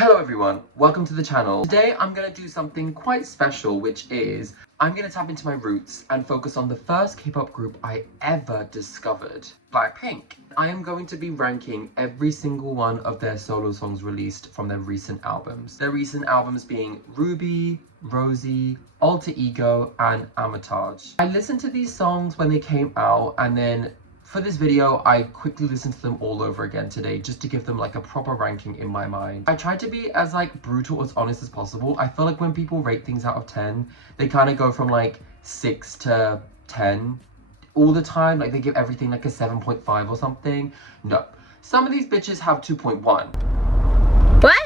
Hello everyone, welcome to the channel. Today I'm going to do something quite special, which is I'm going to tap into my roots and focus on the first K-pop group I ever discovered, BLACKPINK. I am going to be ranking every single one of their solo songs released from their recent albums. Their recent albums being Ruby, Rosè, ALTEREGO and AMORTAGE. I listened to these songs when they came out, and then for this video, I quickly listened to them all over again today just to give them like a proper ranking in my mind. I tried to be as like brutal, as honest as possible. I feel like when people rate things out of 10, they kind of go from like 6 to 10 all the time. Like they give everything like a 7.5 or something. No, some of these bitches have 2.1. What?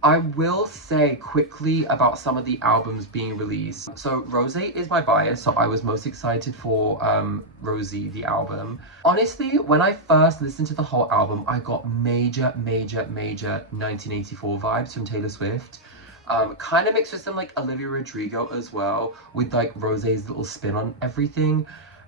I will say quickly about some of the albums being released. So Rosè is my bias, so I was most excited for Rosè, the album. Honestly, when I first listened to the whole album, I got major 1984 vibes from Taylor Swift. Kind of mixed with some like Olivia Rodrigo as well, with like Rosè's little spin on everything.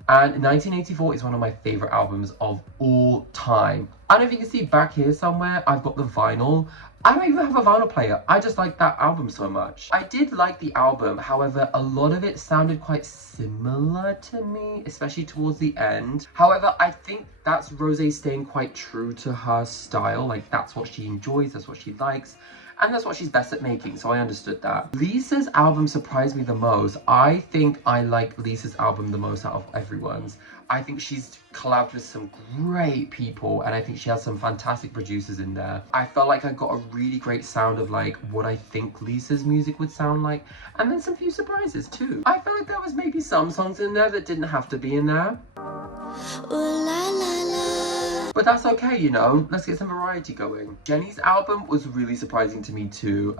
And 1984 is one of my favorite albums of all time. I don't know if you can see back here somewhere, I've got the vinyl. I don't even have a vinyl player. I just like that album so much. I did like the album, however, a lot of it sounded quite similar to me, especially towards the end. However, I think that's Rosè staying quite true to her style. Like, that's what she enjoys, that's what she likes, and that's what she's best at making, so I understood that. Lisa's album surprised me the most. I think I like Lisa's album the most out of everyone's. I think she's collabed with some great people, and I think she has some fantastic producers in there. I felt like I got a really great sound of like what I think Lisa's music would sound like, and then some few surprises too. I felt like there was maybe some songs in there that didn't have to be in there. Ooh, la, la, la. But that's okay, you know, let's get some variety going. Jennie's album was really surprising to me too.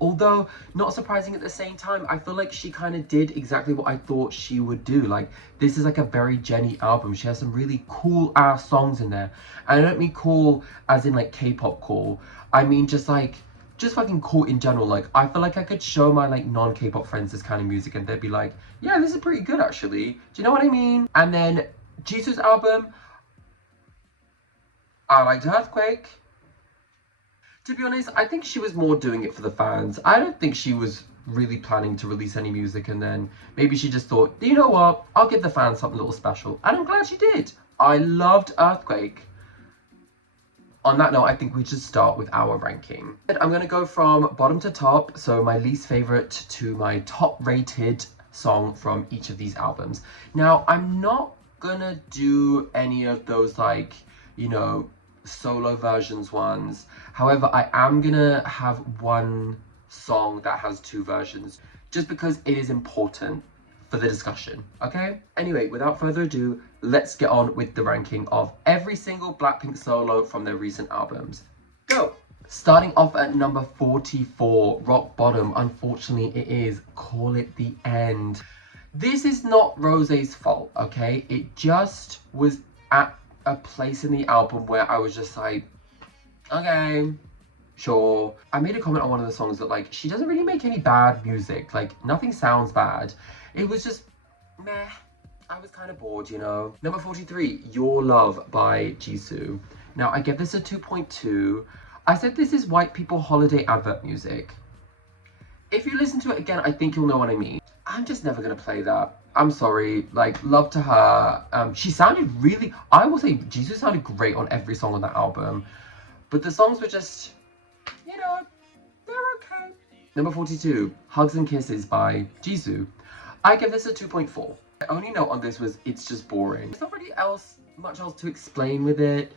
Although not surprising at the same time, I feel like she kind of did exactly what I thought she would do. Like, this is like a very Jennie album. She has some really cool ass songs in there. And I don't mean cool as in like K-pop cool. I mean just fucking cool in general. Like, I feel like I could show my like non-K-pop friends this kind of music and they'd be like, yeah, this is pretty good actually. Do you know what I mean? And then Jisoo's album, I liked Earthquake. To be honest, I think she was more doing it for the fans. I don't think she was really planning to release any music, and then maybe she just thought, you know what, I'll give the fans something a little special. And I'm glad she did. I loved Earthquake. On that note, I think we should start with our ranking. I'm going to go from bottom to top, so my least favorite to my top rated song from each of these albums. Now, I'm not gonna do any of those like, you know, solo versions ones. However, I am gonna have one song that has two versions just because it is important for the discussion, okay? Anyway, without further ado, let's get on with the ranking of every single BLACKPINK solo from their recent albums. Go! Starting off at number 44, Rock Bottom. Unfortunately, it is Call It The End. This is not Rosè's fault, okay? It just was at a place in the album where I was just like, okay, sure. I made a comment on one of the songs that like, she doesn't really make any bad music. Like, nothing sounds bad. It was just meh. I was kind of bored, you know. Number 43, Your Love by Jisoo. Now, I give this a 2.2. I said this is white people holiday advert music. If you listen to it again, I think you'll know what I mean. I'm just never gonna play that. I'm sorry, like, love to her. She sounded really, I will say, Jisoo sounded great on every song on that album. But the songs were just, you know, they're okay. Number 42, Hugs and Kisses by Jisoo. I give this a 2.4. My only note on this was, it's just boring. There's not really much else to explain with it.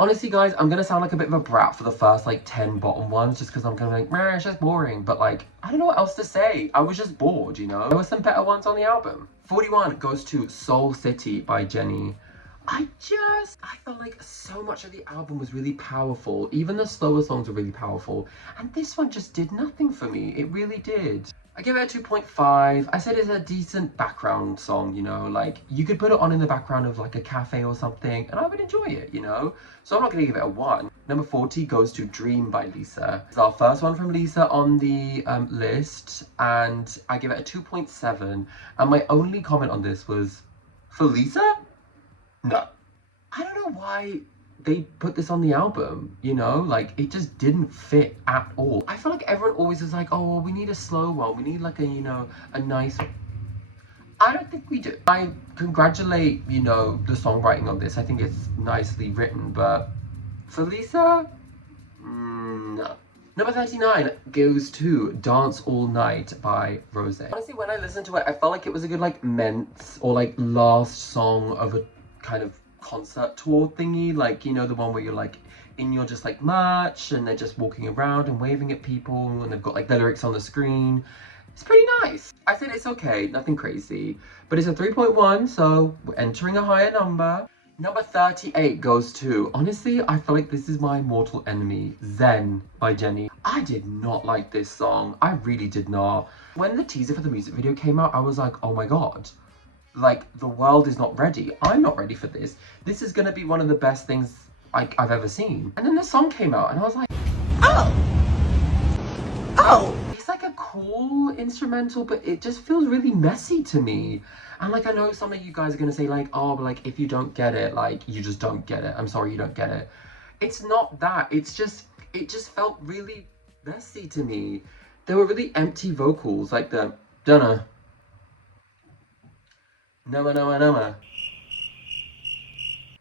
Honestly, guys, I'm gonna sound like a bit of a brat for the first like 10 bottom ones just because I'm gonna be like, meh, it's just boring. But like, I don't know what else to say. I was just bored, you know? There were some better ones on the album. 41 goes to Soul City by Jennie. I felt like so much of the album was really powerful. Even the slower songs were really powerful. And this one just did nothing for me. It really did. I give it a 2.5. I said it's a decent background song, you know, like you could put it on in the background of like a cafe or something and I would enjoy it, you know? So I'm not gonna give it a 1. Number 40 goes to Dream by Lisa. It's our first one from Lisa on the list, and I give it a 2.7. And my only comment on this was, for Lisa? No. I don't know why they put this on the album, you know? Like, it just didn't fit at all. I feel like everyone always is like, oh, we need a slow one. We need like a, you know, a nice one. I don't think we do. I congratulate, you know, the songwriting on this. I think it's nicely written, but for Lisa, no. Number 39 goes to Dance All Night by Rosé. Honestly, when I listened to it, I felt like it was a good, like, men's or, like, last song of a kind of concert tour thingy. Like, you know, the one where you're, like, in your just, like, merch and they're just walking around and waving at people and they've got, like, the lyrics on the screen. It's pretty nice. I said it's okay, nothing crazy. But it's a 3.1, so we're entering a higher number. Number 38 goes to, honestly, I feel like this is my mortal enemy, Zen by Jennie. I did not like this song. I really did not. When the teaser for the music video came out, I was like, oh my god. Like, the world is not ready. I'm not ready for this. This is gonna be one of the best things I've ever seen. And then the song came out and I was like, oh. It's like a cool instrumental, but it just feels really messy to me. And like, I know some of you guys are gonna say like, oh, but like, if you don't get it, like, you just don't get it. I'm sorry you don't get it. It's not that. It just felt really messy to me. There were really empty vocals, like the dunna, nama nama nama.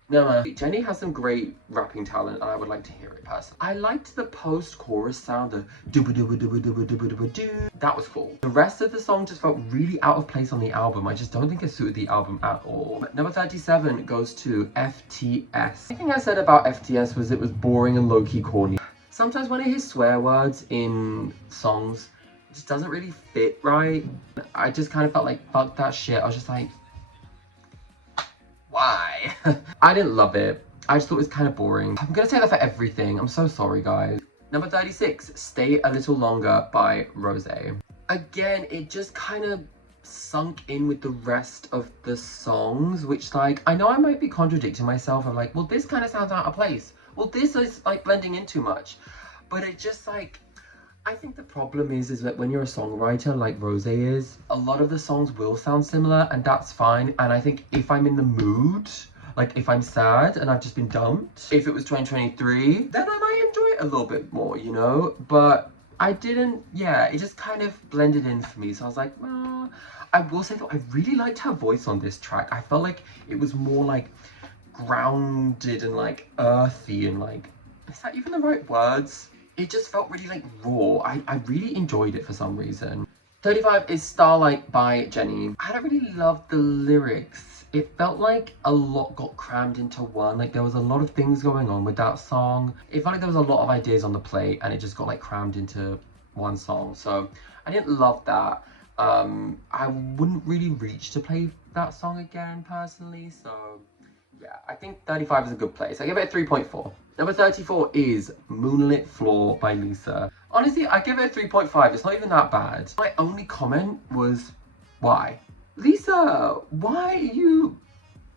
No, Jennie has some great rapping talent and I would like to hear it personally. I liked the post-chorus sound, the dooba dooba dooba dooba dooba dooba doo. That was cool. The rest of the song just felt really out of place on the album. I just don't think it suited the album at all. Number 37 goes to FTS. The thing I said about FTS was it was boring and low-key corny. Sometimes when I hear swear words in songs, it just doesn't really fit right. I just kind of felt like, fuck that shit. I was just like, why? I didn't love it. I just thought it was kind of boring. I'm gonna say that for everything. I'm so sorry, guys. Number 36, Stay a Little Longer by Rosé. Again, it just kind of sunk in with the rest of the songs, which, like, I know I might be contradicting myself. I'm like, well, this kind of sounds out of place. Well, this is like blending in too much. But it just like, I think the problem is that when you're a songwriter like Rosé is, a lot of the songs will sound similar and that's fine. And I think if I'm in the mood, like if I'm sad and I've just been dumped, if it was 2023, then I might enjoy it a little bit more, you know? But I didn't, yeah, it just kind of blended in for me. So I was like, well, I will say though, I really liked her voice on this track. I felt like it was more like grounded and like earthy and like, is that even the right words? It just felt really like raw. I really enjoyed it for some reason. 35 is Starlight by Jennie. I don't really love the lyrics. It felt like a lot got crammed into one. Like there was a lot of things going on with that song. It felt like there was a lot of ideas on the plate and it just got like crammed into one song. So I didn't love that. I wouldn't really reach to play that song again personally. So yeah, I think 35 is a good place. I give it a 3.4. Number 34 is Moonlit Floor by Lisa. Honestly, I give it a 3.5. It's not even that bad. My only comment was, why? Lisa, why you...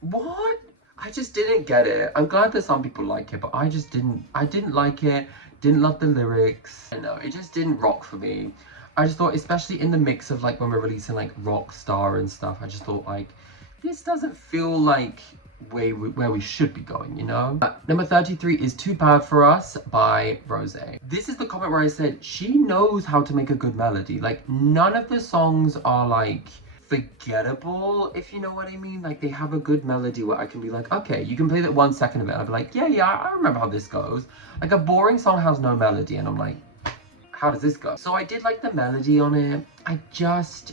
What? I just didn't get it. I'm glad that some people like it, but I didn't like it. Didn't love the lyrics. I know, it just didn't rock for me. I just thought, especially in the mix of like when we're releasing like Rockstar and stuff, I just thought like, this doesn't feel like where we should be going, you know? Number 33 is Too Bad For Us by Rosé. This is the comment where I said, she knows how to make a good melody. Like, none of the songs are like forgettable, if you know what I mean. Like, they have a good melody where I can be like, okay, you can play that 1 second of it. I'll be like, yeah, I remember how this goes. Like, a boring song has no melody, and I'm like, how does this go? So I did like the melody on it. I just,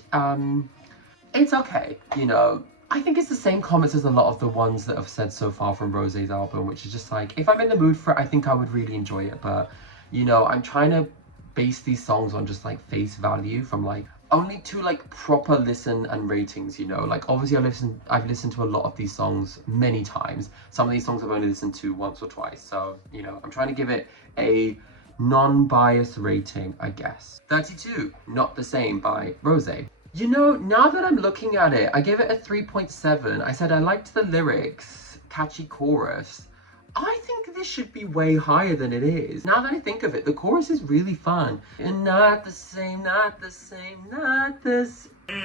it's okay, you know? I think it's the same comments as a lot of the ones that I've said so far from Rosé's album, which is just like, if I'm in the mood for it, I think I would really enjoy it. But, you know, I'm trying to base these songs on just like face value from like only to like proper listen and ratings, you know? Like obviously I've listened to a lot of these songs many times. Some of these songs I've only listened to once or twice. So, you know, I'm trying to give it a non-biased rating, I guess. 32, Not the Same by Rosé. You know, now that I'm looking at it, I gave it a 3.7. I said I liked the lyrics, catchy chorus. I think this should be way higher than it is. Now that I think of it, the chorus is really fun. And not the same, not the same, not the same.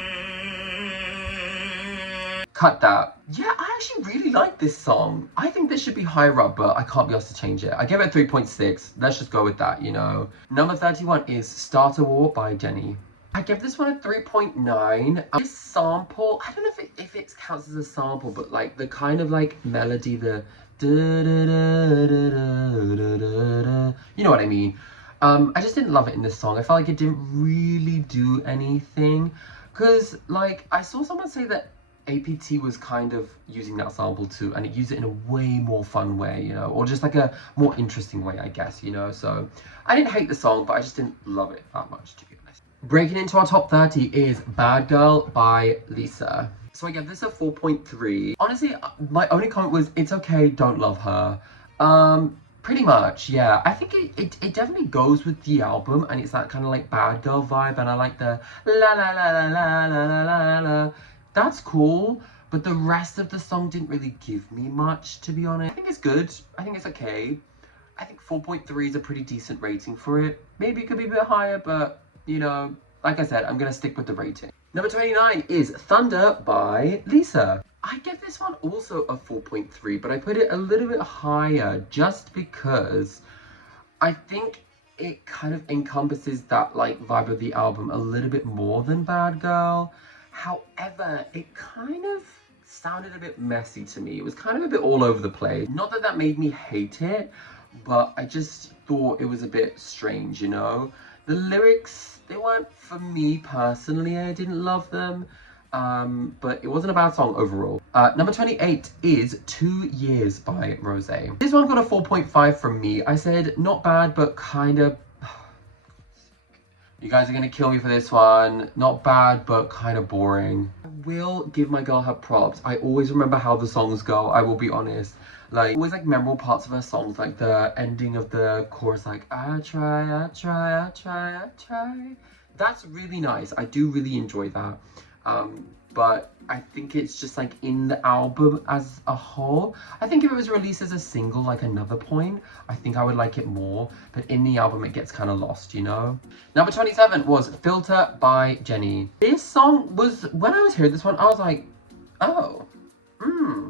cut that. Yeah, I actually really like this song. I think this should be higher up, but I can't be asked to change it. I gave it 3.6. Let's just go with that, you know. Number 31 is Starter War by Jennie. I give this one a 3.9. This sample, I don't know if it counts as a sample, but like the kind of like melody, the you know what I mean. I just didn't love it in this song. I felt like it didn't really do anything. Because, like, I saw someone say that APT was kind of using that sample too, and it used it in a way more fun way, you know, or just like a more interesting way, I guess, you know. So, I didn't hate the song, but I just didn't love it that much, to be honest. Breaking into our top 30 is Bad Girl by Lisa. So I give this a 4.3. Honestly, my only comment was, it's okay, don't love her. Pretty much, yeah. I think it definitely goes with the album, and it's that kind of like bad girl vibe, and I like the la la la la la la la la la. That's cool, but the rest of the song didn't really give me much, to be honest. I think it's good. I think it's okay. I think 4.3 is a pretty decent rating for it. Maybe it could be a bit higher, but, you know, like I said, I'm gonna stick with the rating. Number 29 is Thunder by Lisa. I give this one also a 4.3, but I put it a little bit higher just because I think it kind of encompasses that like vibe of the album a little bit more than Bad Girl. However, it kind of sounded a bit messy to me. It was kind of a bit all over the place. Not that that made me hate it, but I just thought it was a bit strange, you know? The lyrics, they weren't for me personally. I didn't love them. But it wasn't a bad song overall. Number 28 is 2 Years by Rosè. This one got a 4.5 from me. I said not bad, but kind of... You guys are gonna kill me for this one. Not bad, but kind of boring. I will give my girl her props. I always remember how the songs go, I will be honest. Like, always like memorable parts of her songs, like the ending of the chorus, like, I try, I try, I try, I try. That's really nice. I do really enjoy that. But I think it's just like in the album as a whole. I think if it was released as a single, like Another Point, I think I would like it more. But in the album, it gets kind of lost, you know? Number 27 was Filter by Jennie. This song was, when I was hearing this one, I was like, oh,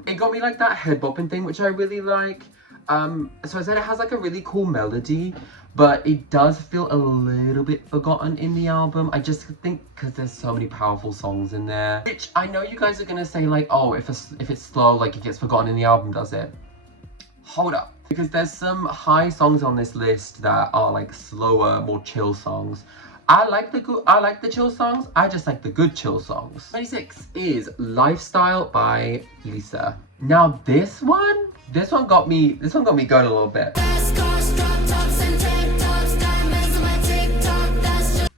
It got me like that head bopping thing, which I really like. So I said it has like a really cool melody, but it does feel a little bit forgotten in the album. I just think because there's so many powerful songs in there, which I know you guys are gonna say like, oh, if it's slow, like it gets forgotten in the album, does it? Hold up, because there's some high songs on this list that are like slower, more chill songs. I like the chill songs. I just like the good chill songs. 26 is Lifestyle by Lisa. Now this one got me going a little bit.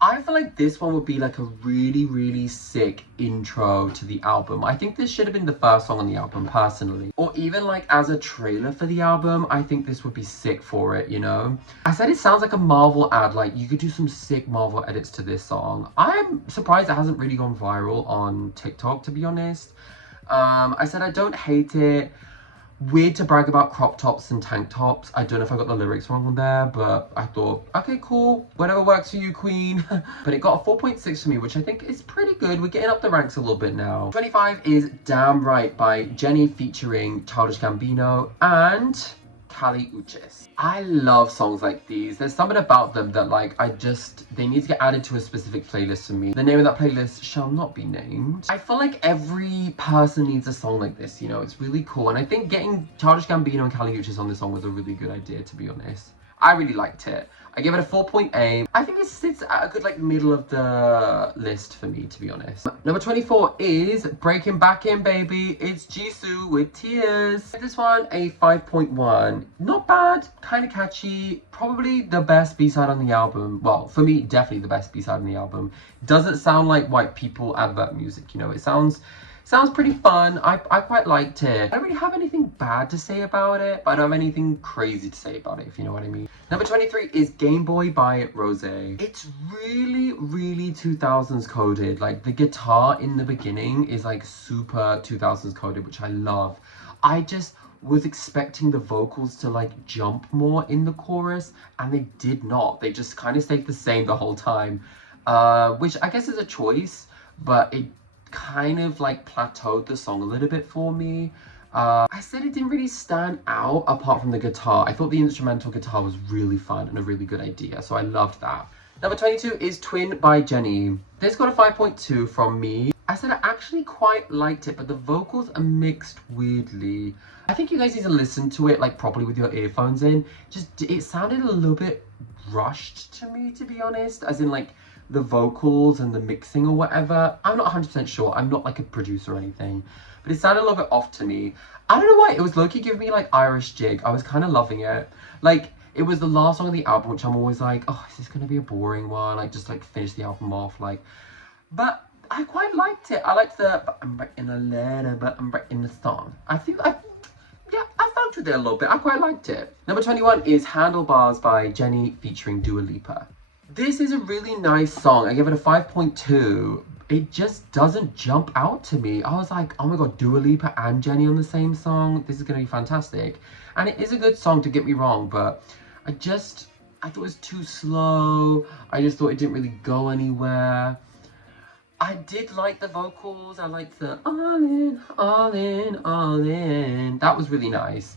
I feel like this one would be like a really, really sick intro to the album. I think this should have been the first song on the album, personally. Or even like as a trailer for the album, I think this would be sick for it, you know? I said it sounds like a Marvel ad, like you could do some sick Marvel edits to this song. I'm surprised it hasn't really gone viral on TikTok, to be honest. I said I don't hate it. Weird to brag about crop tops and tank tops. I don't know if I got the lyrics wrong on there, but I thought, okay, cool, whatever works for you, queen. But it got a 4.6 for me, which I think is pretty good. We're getting up the ranks a little bit now. 25 is Damn Right by Jennie featuring Childish Gambino and Kali Uchis. I love songs like these. There's something about them that like, they need to get added to a specific playlist for me. The name of that playlist shall not be named. I feel like every person needs a song like this, you know, it's really cool. And I think getting Childish Gambino and Kali Uchis on this song was a really good idea, to be honest. I really liked it. I give it a 4.8. I think it sits at a good like middle of the list for me, to be honest. Number 24 is Breaking Back In, baby. It's Jisoo with Tears. This one a 5.1. Not bad, kind of catchy. Probably the best B-side on the album. Well, for me, definitely the best B-side on the album. Doesn't sound like white people advert music, you know. It sounds pretty fun. I quite liked it. I don't really have anything bad to say about it, but I don't have anything crazy to say about it, if you know what I mean. Number 23 is Game Boy by Rosè. It's really, really 2000s coded. Like the guitar in the beginning is like super 2000s coded, which I love. I just was expecting the vocals to like jump more in the chorus, and they did not. They just kind of stayed the same the whole time, which I guess is a choice, but it kind of like plateaued the song a little bit for me. I said it didn't really stand out apart from the guitar. I thought the instrumental guitar was really fun and a really good idea, so I loved that. Number 22 is Twin by Jennie. This got a 5.2 from me. I said I actually quite liked it, but the vocals are mixed weirdly. I think you guys need to listen to it like properly with your earphones in. Just, it sounded a little bit rushed to me, to be honest, as in like the vocals and the mixing or whatever. I'm not 100% sure. I'm not like a producer or anything, but it sounded a little bit off to me. I don't know why. It was low-key giving me like Irish Jig. I was kind of loving it. Like, it was the last song of the album, which I'm always like, oh, is this gonna be a boring one? Like, just like finish the album off, like. But I quite liked it. I liked the but I'm writing a letter, but I'm writing the song. I felt with it a little bit. I quite liked it. Number 21 is Handlebars by Jennie featuring Dua Lipa. This is a really nice song. I give it a 5.2. It just doesn't jump out to me. I was like, oh my god, Dua Lipa and Jennie on the same song. This is gonna be fantastic. And it is a good song, to get me wrong, but I thought it was too slow. I just thought it didn't really go anywhere. I did like the vocals. I liked the all in, all in, all in. That was really nice.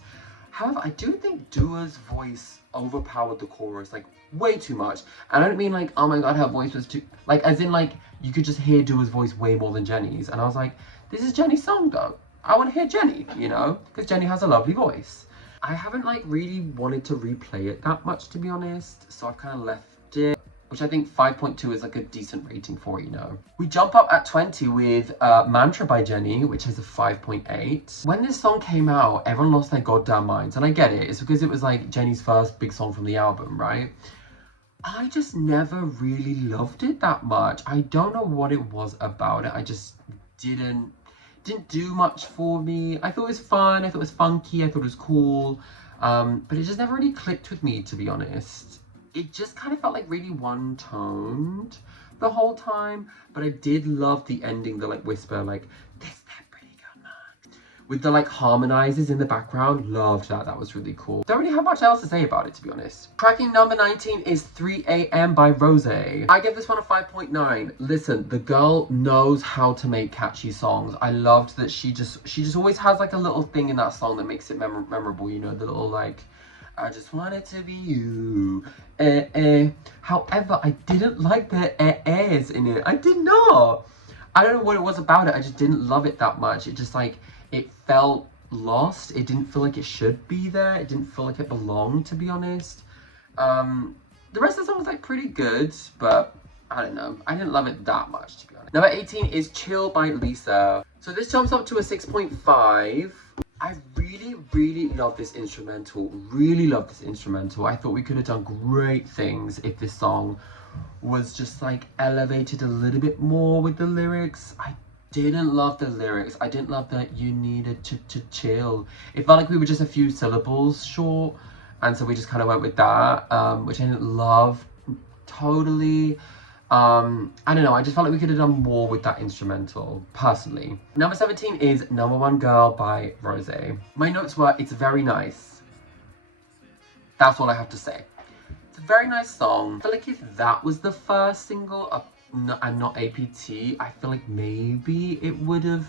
However, I do think Dua's voice overpowered the chorus like way too much. And I don't mean like, oh my god, her voice was too, like, as in like, you could just hear Dua's voice way more than Jennie's. And I was like, this is Jennie's song though. I want to hear Jennie, you know, because Jennie has a lovely voice. I haven't like really wanted to replay it that much, to be honest. So I've kind of left it, which I think 5.2 is like a decent rating for it, you know. We jump up at 20 with Mantra by Jennie, which has a 5.8. When this song came out, everyone lost their goddamn minds. And I get it. It's because it was like Jennie's first big song from the album, right? I just never really loved it that much. I don't know what it was about it. I just didn't do much for me. I thought it was fun. I thought it was funky. I thought it was cool. But it just never really clicked with me, to be honest. It just kind of felt like really one-toned the whole time, but I did love the ending, the like whisper, like, this that pretty good man, with the like harmonizers in the background. Loved that. That was really cool. Don't really have much else to say about it, to be honest. Tracking number 19 is 3 AM by Rosè. I give this one a 5.9. Listen, the girl knows how to make catchy songs. I loved that she just always has like a little thing in that song that makes it memorable, you know, the little like, I just want it to be you. However, I didn't like the airs in it. I did not. I don't know what it was about it. I just didn't love it that much. It just like, it felt lost. It didn't feel like it should be there. It didn't feel like it belonged, to be honest. The rest of the song was like pretty good, but I don't know. I didn't love it that much, to be honest. Number 18 is Chill by Lisa. So this jumps up to a 6.5. I really love this instrumental. Really love this instrumental. I thought we could have done great things if this song was just like elevated a little bit more with the lyrics. I didn't love the lyrics. I didn't love that you needed to chill. It felt like we were just a few syllables short, and so we just kind of went with that, which I didn't love totally. I don't know, I just felt like we could have done more with that instrumental, personally. Number 17 is Number One Girl by Rosè. My notes were, it's very nice. That's all I have to say. It's a very nice song. I feel like if that was the first single and not APT, I feel like maybe it would have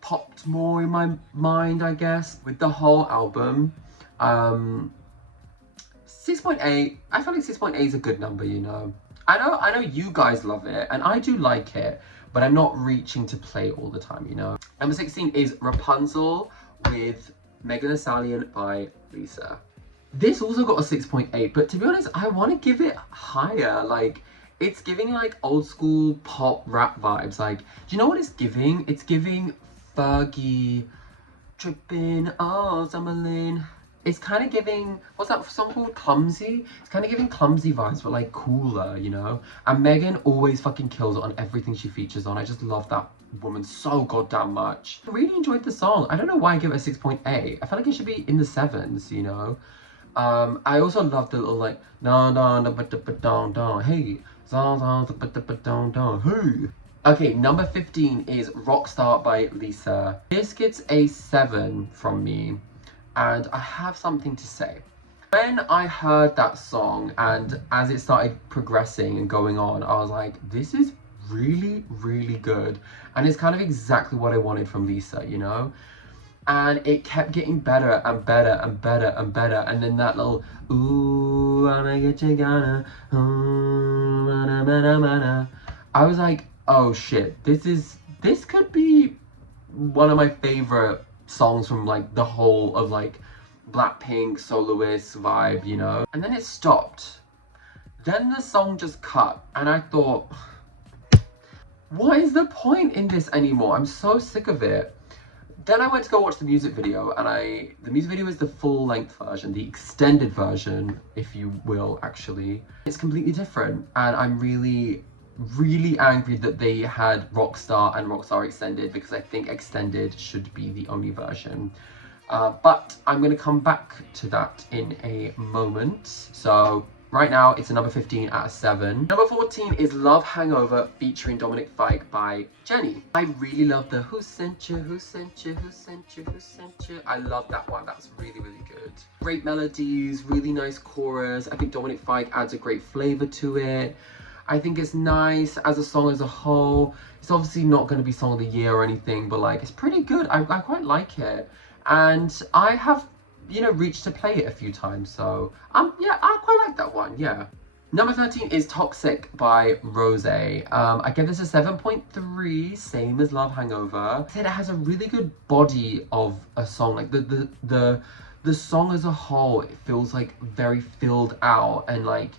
popped more in my mind, I guess. With the whole album, 6.8, I feel like 6.8 is a good number, you know. I know you guys love it, and I do like it, but I'm not reaching to play all the time, you know. Number 16 is Rapunzel with Megan Thee Stallion by Lisa. This also got a 6.8, but to be honest, I want to give it higher. Like, it's giving like old school pop rap vibes. Like, do you know what it's giving? It's giving Fergie, tripping, oh, Summerlin. It's kind of giving, what's that song called? Clumsy? It's kind of giving Clumsy vibes, but like cooler, you know? And Megan always fucking kills it on everything she features on. I just love that woman so goddamn much. I really enjoyed the song. I don't know why I give it a 6.8. I feel like it should be in the 7s, you know? I also love the little like, hey, hey. Okay, number 15 is Rockstar by Lisa. This gets a 7 from me. And I have something to say. When I heard that song and as it started progressing and going on, I was like, this is really, really good. And it's kind of exactly what I wanted from Lisa, you know? And it kept getting better and better and better and better. And then that little, ooh, wanna get you gonna, ooh, mana, mana, mana. I was like, oh shit, this could be one of my favorite songs from like the whole of like BLACKPINK soloist vibe, you know? And then it stopped. Then the song just cut, and I thought, what is the point in this anymore? I'm so sick of it. Then I went to go watch the music video, and the music video is the full-length version, the extended version, if you will, actually. It's completely different, and I'm really, really angry that they had Rockstar and Rockstar Extended, because I think Extended should be the only version. But I'm going to come back to that in a moment. So right now it's a number 15 out of 7. Number 14 is Love Hangover featuring Dominic Fike by Jennie. I really love the Who Sent You, Who Sent You, Who Sent You, Who Sent You. I love that one. That's really, really good. Great melodies, really nice chorus. I think Dominic Fike adds a great flavor to it. I think it's nice as a song as a whole. It's obviously not going to be Song of the Year or anything, but like it's pretty good. I quite like it. And I have, you know, reached to play it a few times, so yeah, I quite like that one, yeah. Number 13 is Toxic by Rosè. I give this a 7.3, same as Love Hangover. I said it has a really good body of a song. Like the song as a whole, it feels like very filled out, and like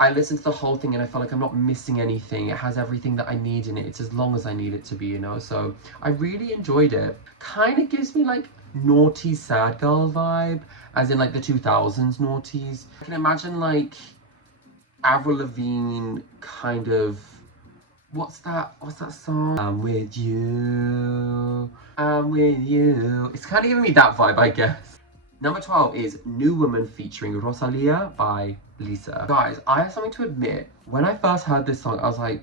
I listened to the whole thing and I felt like I'm not missing anything. It has everything that I need in it. It's as long as I need it to be, you know? So I really enjoyed it. Kind of gives me like naughty sad girl vibe, as in like the 2000s noughties. I can imagine like Avril Lavigne kind of, what's that song? I'm with you, I'm with you. It's kind of giving me that vibe, I guess. Number 12 is New Woman featuring Rosalia by Lisa. Guys, I have something to admit. When I first heard this song, I was like,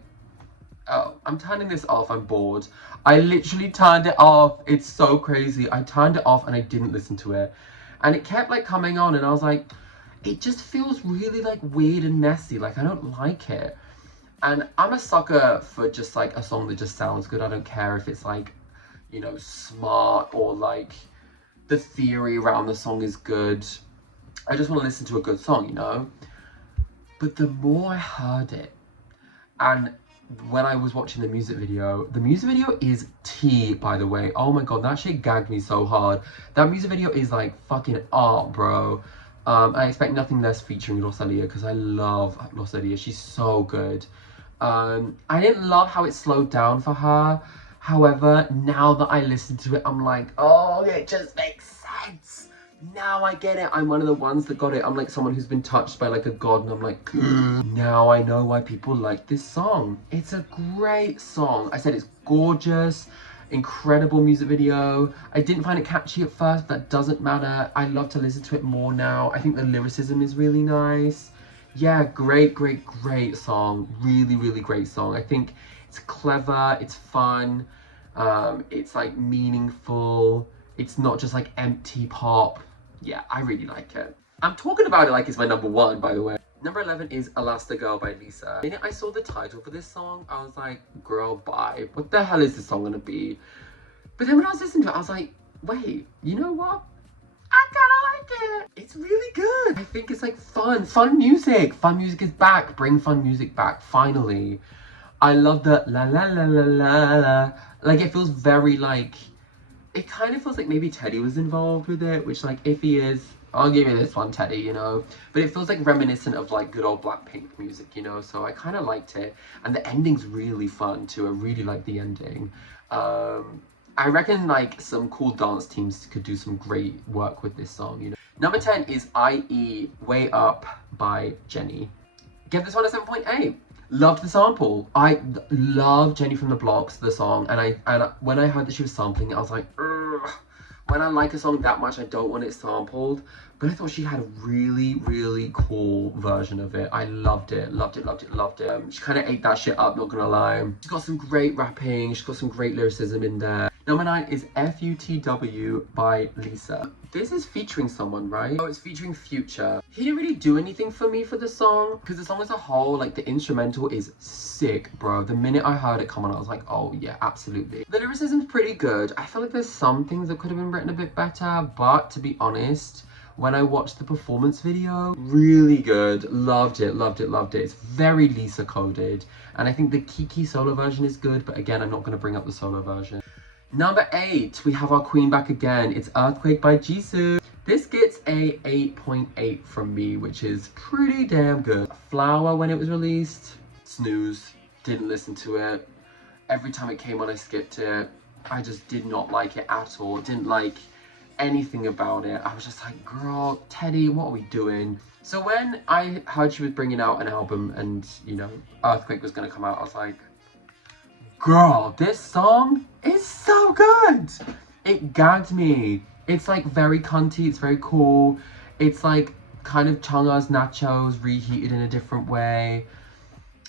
oh, I'm turning this off, I'm bored. I literally turned it off. It's so crazy. I turned it off and I didn't listen to it. And it kept like coming on and I was like, it just feels really like weird and messy. Like I don't like it. And I'm a sucker for just like a song that just sounds good. I don't care if it's like, you know, smart or like the theory around the song is good. I just want to listen to a good song, you know? But the more I heard it, and when I was watching the music video is tea, by the way. Oh my god, that shit gagged me so hard. That music video is like fucking art, bro. I expect nothing less featuring Rosalia, because I love Rosalia. She's so good. I didn't love how it slowed down for her. However, now that I listen to it, I'm like, oh, it just makes sense. Now I get it. I'm one of the ones that got it. I'm like someone who's been touched by like a god, and I'm like, now I know why people like this song. It's a great song. I said it's gorgeous, incredible music video. I didn't find it catchy at first, but that doesn't matter. I love to listen to it more now. I think the lyricism is really nice. Yeah, great song. Really, really great song. I think it's clever, it's fun, it's like meaningful. It's not just like empty pop. Yeah, I really like it. I'm talking about it like it's my number 1, by the way. Number 11 is Elastigirl by Lisa. The minute I saw the title for this song, I was like, girl, bye. What the hell is this song gonna be? But then when I was listening to it, I was like, wait, you know what? I kinda like it. It's really good. I think it's like fun music. Fun music is back. Bring fun music back, finally. I love the la la la la la la. Like it feels very like, it kind of feels like maybe Teddy was involved with it, which like if he is, I'll give you this one, Teddy, you know. But it feels like reminiscent of like good old BLACKPINK music, you know. So I kind of liked it, and the ending's really fun too. I really like the ending. I reckon like some cool dance teams could do some great work with this song, you know. Number 10 is IE Way Up by Jennie. Give this one a 7.8. Loved the sample. I love Jennie from the Blocks, the song, and when I heard that she was sampling it, I was like, ugh. When I like a song that much, I don't want it sampled. But I thought she had a really, really cool version of it. I loved it. She kind of ate that shit up, not gonna lie. She's got some great rapping. She's got some great lyricism in there. Number 9 is FUTW by Lisa. This is featuring someone, right? Oh, it's featuring Future. He didn't really do anything for me for the song, because the song as a whole, like the instrumental is sick, bro. The minute I heard it come on, I was like, oh yeah, absolutely. The lyricism's pretty good. I feel like there's some things that could have been written a bit better, but to be honest, when I watched the performance video, really good. Loved it, loved it, loved it. It's very Lisa coded. And I think the Kiki solo version is good, but again, I'm not gonna bring up the solo version. Number 8, we have our queen back again. It's Earthquake by Jisoo. This gets a 8.8 from me, which is pretty damn good. Flower when it was released, snooze, didn't listen to it. Every time it came on, I skipped it. I just did not like it at all. Didn't like anything about it. I was just like, girl, Teddy, what are we doing? So when I heard she was bringing out an album and, you know, Earthquake was gonna come out, I was like, girl, this song is so good. It gagged me. It's like very cunty, it's very cool. It's like kind of Chungha's Nachos reheated in a different way.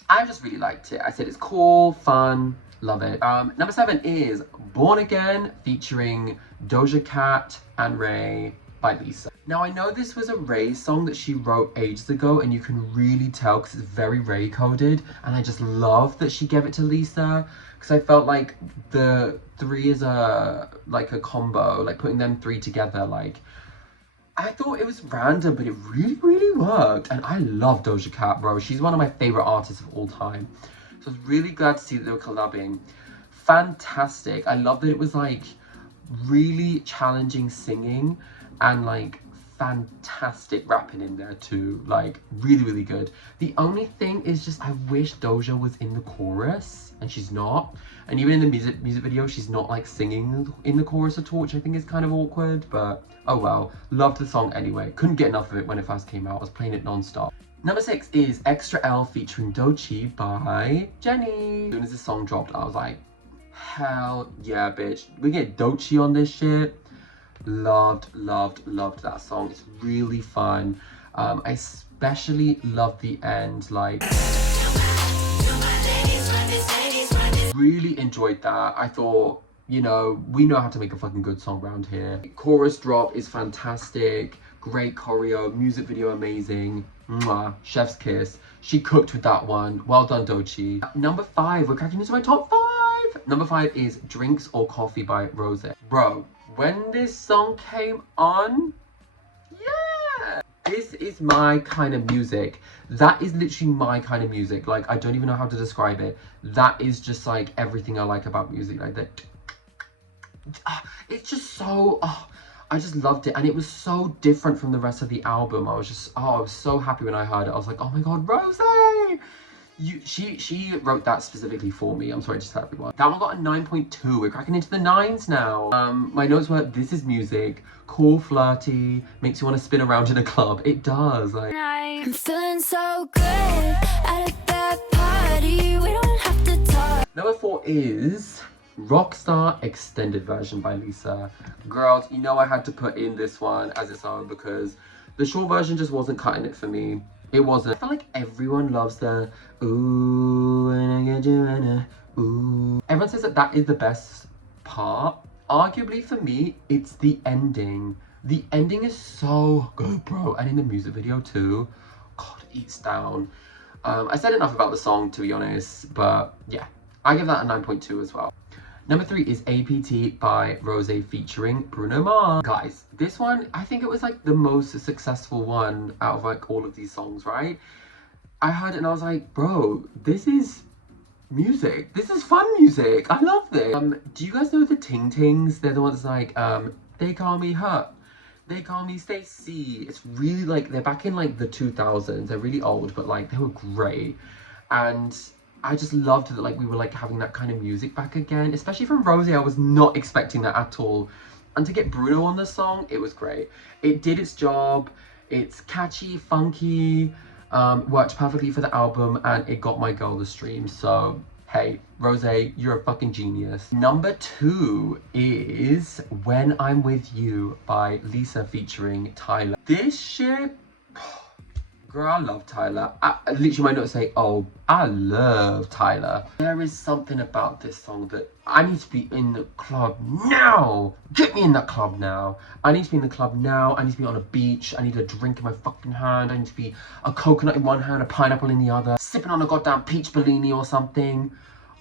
I just really liked it. I said it's cool, fun, love it. Number 7 is Born Again featuring Doja Cat and Ray by Lisa. Now I know this was a Ray song that she wrote ages ago, and you can really tell because it's very Ray coded, and I just love that she gave it to Lisa, because I felt like the 3 is like a combo, like putting them 3 together, like I thought it was random, but it really, really worked. And I love Doja Cat, bro. She's one of my favorite artists of all time. So I was really glad to see that they were collabing. Fantastic. I love that it was like really challenging singing and like fantastic rapping in there too. Like really, really good. The only thing is just I wish Doja was in the chorus, and she's not. And even in the music video, she's not like singing in the chorus at all, which I think is kind of awkward, but oh well. Loved the song anyway. Couldn't get enough of it when it first came out. I was playing it non-stop. Number 6 is Extra L featuring Doechii by Jennie. As soon as this song dropped, I was like, hell yeah, bitch. We get Doechii on this shit. Loved, loved, loved that song. It's really fun. I especially loved the end, like really enjoyed that. I thought, you know, we know how to make a fucking good song around here. Chorus drop is fantastic. Great choreo, music video amazing. Mwah, chef's kiss. She cooked with that one. Well done, Doechii. Number 5, we're cracking into my top 5. Number 5 is Drinks or Coffee by Rosè. Bro, when this song came on, yeah, this is my kind of music. That is literally my kind of music. Like, I don't even know how to describe it. That is just like everything I like about music. Like that, it's just so, I just loved it. And it was so different from the rest of the album. I was just, I was so happy when I heard it. I was like, oh my god, Rosè! She wrote that specifically for me. I'm sorry to tell everyone. That one got a 9.2. We're cracking into the 9s now. My notes were, this is music, cool, flirty, makes you want to spin around in a club. It does. Like, I'm feeling so good at a bad party. We don't have to talk. Number 4 is Rockstar Extended Version by Lisa. Girls, you know I had to put in this one as its own because the short version just wasn't cutting it for me. It wasn't. I feel like everyone loves the ooh, and I get you and ooh. Everyone says that that is the best part. Arguably for me, it's the ending. The ending is so good, bro. And in the music video too. God, it eats down. I said enough about the song, to be honest, but yeah, I give that a 9.2 as well. Number 3 is APT by Rosè featuring Bruno Mars. Guys, this one, I think it was like the most successful one out of like all of these songs, right? I heard it and I was like, bro, this is music. This is fun music. I love this. Do you guys know the Ting Tings? They're the ones like, they call me her. They call me Stacy. It's really like, they're back in like the 2000s. They're really old, but like they were great. And I just loved that like we were like having that kind of music back again, especially from Rosè. I was not expecting that at all. And to get Bruno on the song, it was great. It did its job. It's catchy, funky, worked perfectly for the album, and it got my girl the stream. So hey, Rosè, you're a fucking genius. Number 2 is When I'm With You by Lisa featuring Tyler. This shit, Girl, I love Tyler. Literally my notes say, oh, I love Tyler. There is something about this song that I need to be in the club now. Get me in that club now. I need to be in the club now. I need to be on a beach. I need a drink in my fucking hand. I need to be a coconut in one hand, a pineapple in the other, sipping on a goddamn peach Bellini or something.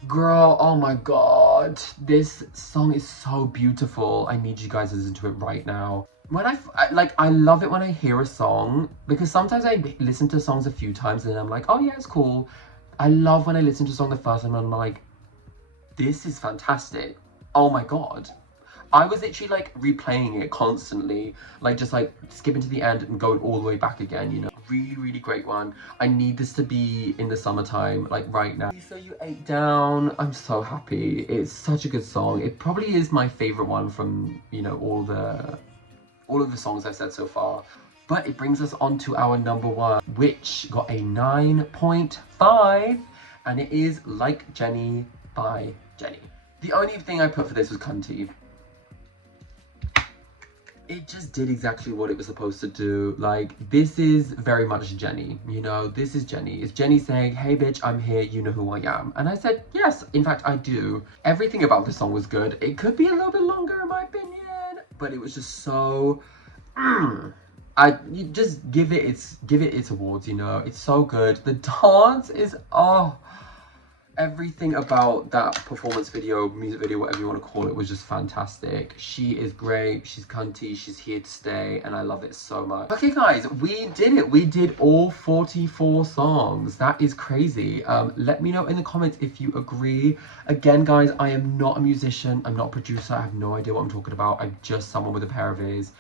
Girl, oh my god. This song is so beautiful. I need you guys to listen to it right now. When I love it when I hear a song, because sometimes I listen to songs a few times and I'm like, oh yeah, it's cool. I love when I listen to a song the first time and I'm like, this is fantastic. Oh my god. I was literally like replaying it constantly, like just like skipping to the end and going all the way back again, you know. Really, really great one. I need this to be in the summertime, like right now. So You Ate Down, I'm so happy. It's such a good song. It probably is my favorite one from, you know, all of the songs I've said so far. But it brings us on to our number one, which got a 9.5, and it is Like Jennie by Jennie. The only thing I put for this was cunty. It just did exactly what it was supposed to do. Like, this is very much Jennie, you know? This is Jennie. It's Jennie saying, hey bitch, I'm here, you know who I am. And I said, yes, in fact, I do. Everything about this song was good. It could be a little bit longer in my opinion, but it was just so, you just give it its awards, you know? It's so good. The dance is, oh, everything about that performance video, music video, whatever you want to call it, was just fantastic. She is great, she's cunty, she's here to stay, and I love it so much. Okay guys, we did it. We did all 44 songs. That is crazy. Let me know in the comments if you agree. Again guys, I am not a musician, I'm not a producer, I have no idea what I'm talking about. I'm just someone with a pair of ears.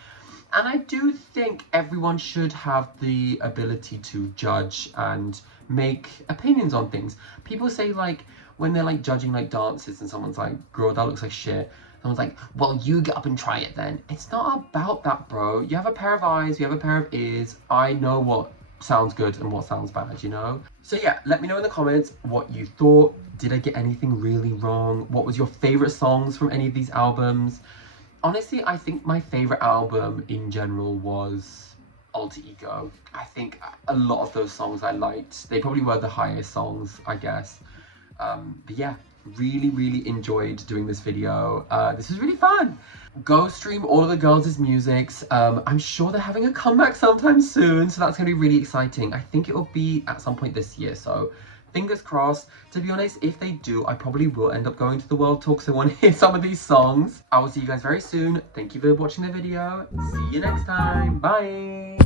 And I do think everyone should have the ability to judge and make opinions on things. People say, like, when they're like judging like dances and someone's like, girl, that looks like shit. Someone's like, well, you get up and try it then. It's not about that, bro. You have a pair of eyes, you have a pair of ears. I know what sounds good and what sounds bad, you know? So yeah, let me know in the comments what you thought. Did I get anything really wrong? What was your favorite songs from any of these albums? Honestly, I think my favorite album in general was Alter Ego. I think a lot of those songs I liked. They probably were the highest songs, I guess. But yeah, really, really enjoyed doing this video. This was really fun. Go stream all of the girls' musics. I'm sure they're having a comeback sometime soon, so that's gonna be really exciting. I think it will be at some point this year, so fingers crossed. To be honest, if they do, I probably will end up going to the World Tour because I want to hear some of these songs. I will see you guys very soon. Thank you for watching the video. See you next time. Bye.